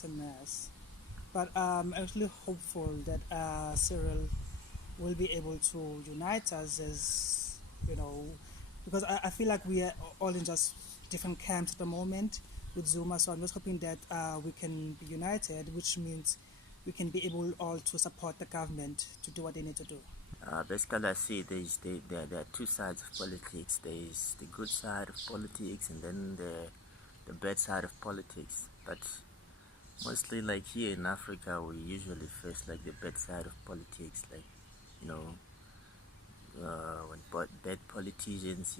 it's a mess. But I'm actually hopeful that Cyril will be able to unite us as, you know, because I feel like we are all in just different camps at the moment with Zuma. So I'm just hoping that we can be united, which means we can be able all to support the government to do what they need to do. Basically, I see there are two sides of politics. There's the good side of politics, and then the bad side of politics. But mostly, like here in Africa, we usually face like the bad side of politics, like you know, when bad politicians,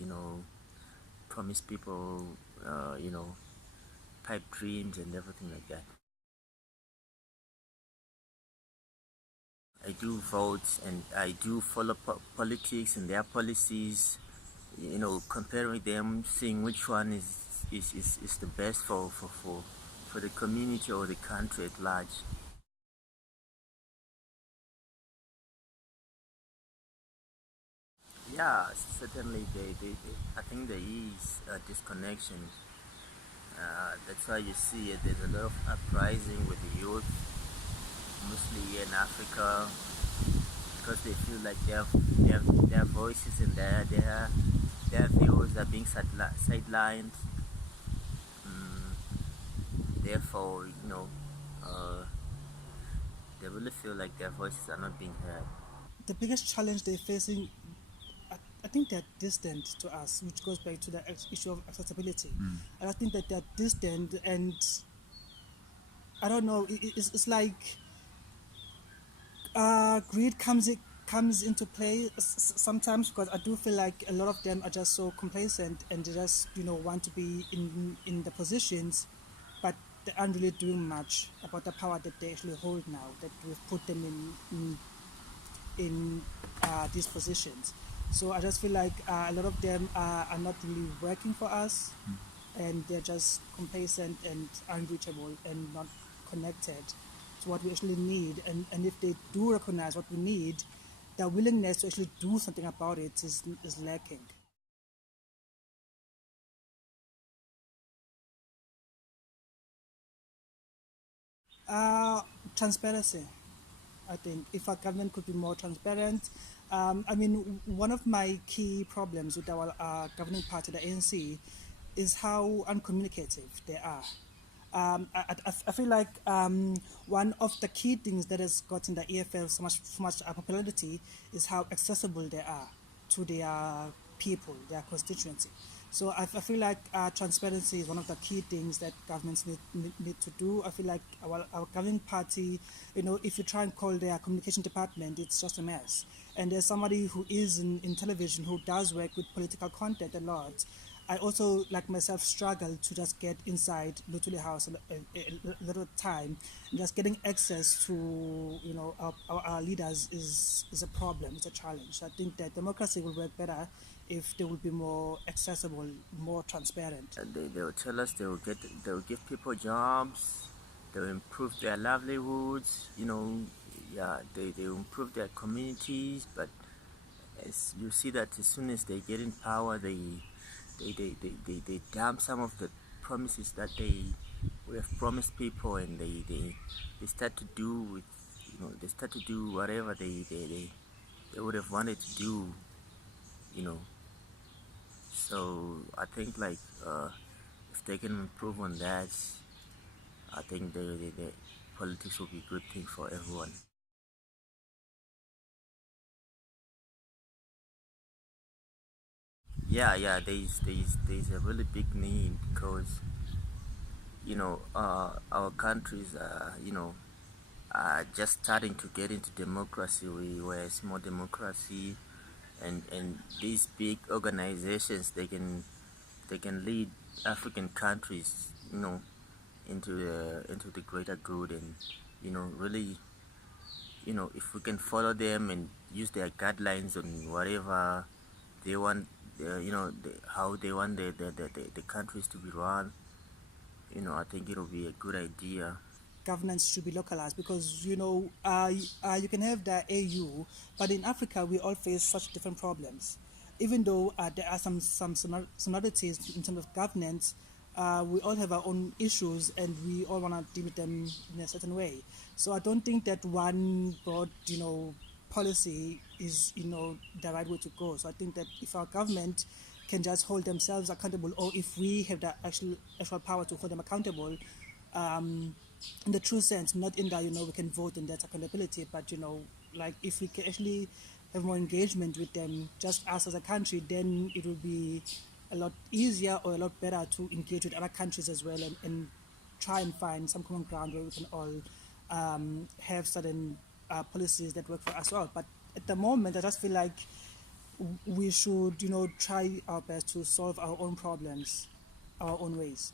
promise people, pipe dreams and everything like that. I do vote and I do follow politics and their policies, comparing them, seeing which one is the best for the community or the country at large. Yeah, certainly I think there is a disconnection. That's why you see it. There's a lot of uprising with the youth, mostly here in Africa, because they feel like their voices and their views are being sidelined. Therefore, uh, they really feel like their voices are not being heard. The biggest challenge they're facing, I think they're distant to us, which goes back to the issue of accessibility. And I think that they're distant, and I don't know, it's like greed comes into play sometimes, because I do feel like a lot of them are just so complacent and they just want to be in the positions, but they aren't really doing much about the power that they actually hold now that we've put them in these positions. So I just feel like a lot of them are not really working for us, and they're just complacent and unreachable and not connected to what we actually need. And if they do recognize what we need, their willingness to actually do something about it is lacking. Uh, Transparency. I think if our government could be more transparent, I mean, one of my key problems with our governing party, the ANC, is how uncommunicative they are. I feel like one of the key things that has gotten the EFL so much popularity is how accessible they are to their people, their constituency. So I feel like transparency is one of the key things that governments need to do. I feel like our governing party, if you try and call their communication department, it's just a mess. And there's somebody who is in television who does work with political content a lot. I also, like myself, struggle to just get inside Lutuli House a little time. And just getting access to, our leaders is a problem. It's a challenge. I think that democracy will work better if they will be more accessible, more transparent. They will tell us they will give people jobs, they will improve their livelihoods, yeah, they will improve their communities, but as you see that as soon as they get in power, they dump some of the promises that they would have promised people, and they start to do with, they start to do whatever they would have wanted to do, you know. So I think like if they can improve on that, I think the politics will be a good thing for everyone. Yeah, there's a really big need because our countries are just starting to get into democracy. We were a small democracy, and these big organizations they can lead African countries, into the greater good, and really, if we can follow them and use their guidelines on whatever they want, how they want the countries to be run, I think it'll be a good idea. Governance should be localized, because you can have the AU, but in Africa we all face such different problems. Even though there are some similarities in terms of governance, we all have our own issues and we all want to deal with them in a certain way. So I don't think that one broad, policy is, the right way to go. So I think that if our government can just hold themselves accountable, or if we have the actual power to hold them accountable, in the true sense, not in that, we can vote and that's accountability, but, like if we can actually have more engagement with them, just us as a country, then it will be a lot easier or a lot better to engage with other countries as well, and try and find some common ground where we can all have certain policies that work for us all. But at the moment, I just feel like we should, try our best to solve our own problems our own ways.